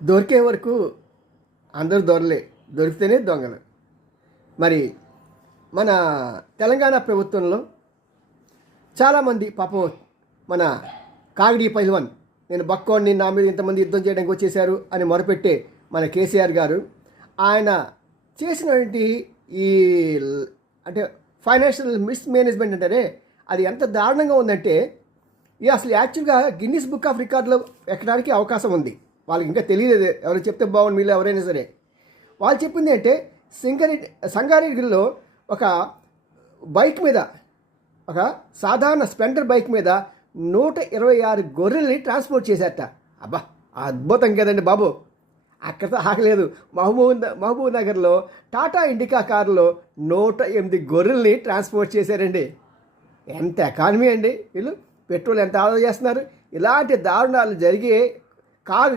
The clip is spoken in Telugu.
దొరికే వరకు అందరూ దొరలే, దొరికితేనే దొంగలు. మరి మన తెలంగాణ ప్రభుత్వంలో చాలామంది పాపం మన కాగిడి పైల్వాన్, నేను బక్కోడిని, నా మీద ఇంతమంది యుద్ధం చేయడానికి వచ్చేసారు అని మొరపెట్టే మన కేసీఆర్ గారు ఆయన చేసినటువంటి ఈ అంటే ఫైనాన్షియల్ మిస్మేనేజ్మెంట్ అంటారే, అది ఎంత దారుణంగా ఉందంటే ఇది అసలు యాక్చువల్గా గిన్నిస్ బుక్ ఆఫ్ రికార్డులో ఎక్కడానికి అవకాశం ఉంది. వాళ్ళకి ఇంకా తెలియలేదు, ఎవరు చెప్తే బాగుంది వీళ్ళు ఎవరైనా సరే. వాళ్ళు చెప్పింది అంటే సంగారెడ్డిలో ఒక బైక్ మీద, ఒక సాధారణ స్ప్లెండర్ బైక్ మీద 126 గొర్రెల్ని ట్రాన్స్పోర్ట్ చేశారట. అబ్బా, అద్భుతం కదండి బాబు. అక్కడితో ఆగలేదు. మహబూబ్ నగర్లో టాటా ఇండికా కారులో 108 గొర్రెల్ని ట్రాన్స్పోర్ట్ చేశారండి. ఎంత ఎకానమీ అండి! వీళ్ళు పెట్రోల్ ఎంత ఆదా చేస్తున్నారు. ఇలాంటి దారుణాలు జరిగే కారు